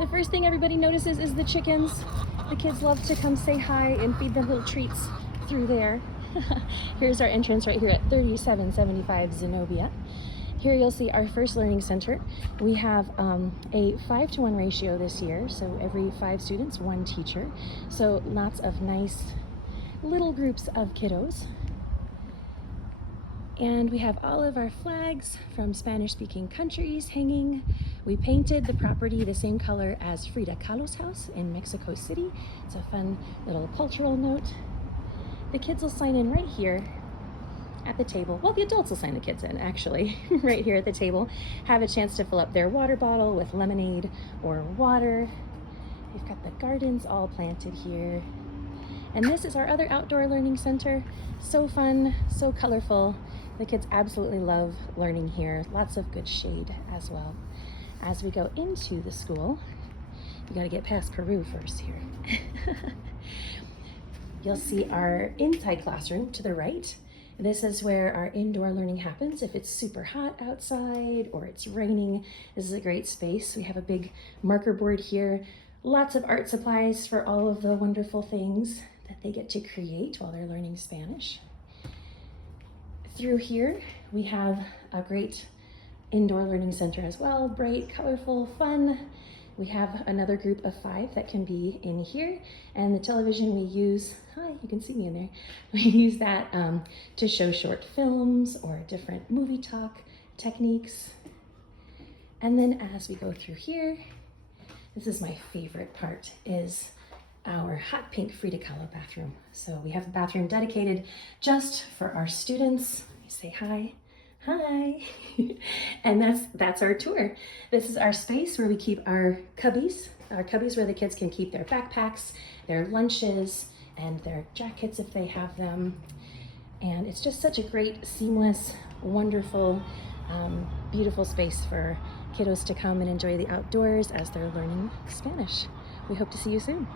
The first thing everybody notices is the chickens. The kids love to come say hi and feed them little treats through there. Here's our entrance right here at 3775 Zenobia. Here you'll see our first learning center. We have a 5-to-1 ratio this year, so every 5 students, 1 teacher. So lots of nice little groups of kiddos. And we have all of our flags from Spanish-speaking countries hanging. We painted the property the same color as Frida Kahlo's house in Mexico City. It's a fun little cultural note. The kids will sign in right here at the table. Well, the adults will sign the kids in, actually, right here at the table. Have a chance to fill up their water bottle with lemonade or water. We've got the gardens all planted here. And this is our other outdoor learning center. So fun, so colorful. The kids absolutely love learning here. Lots of good shade as well. As we go into the school, you gotta get past Peru first here. You'll see our inside classroom to the right. This is where our indoor learning happens. If it's super hot outside or it's raining, this is a great space. We have a big marker board here. Lots of art supplies for all of the wonderful things that they get to create while they're learning Spanish. Through here, we have a great indoor learning center as well. Bright, colorful, fun. We have another group of 5 that can be in here, and the television we use, hi, you can see me in there. We use that to show short films or different movie talk techniques. And then as we go through here, this is my favorite part, is our hot pink Frida Kahlo bathroom. So we have a bathroom dedicated just for our students. Let me say hi. Hi. And that's our tour. This is our space where we keep our cubbies where the kids can keep their backpacks, their lunches, and their jackets if they have them. And it's just such a great, seamless, wonderful, beautiful space for kiddos to come and enjoy the outdoors as they're learning Spanish. We hope to see you soon.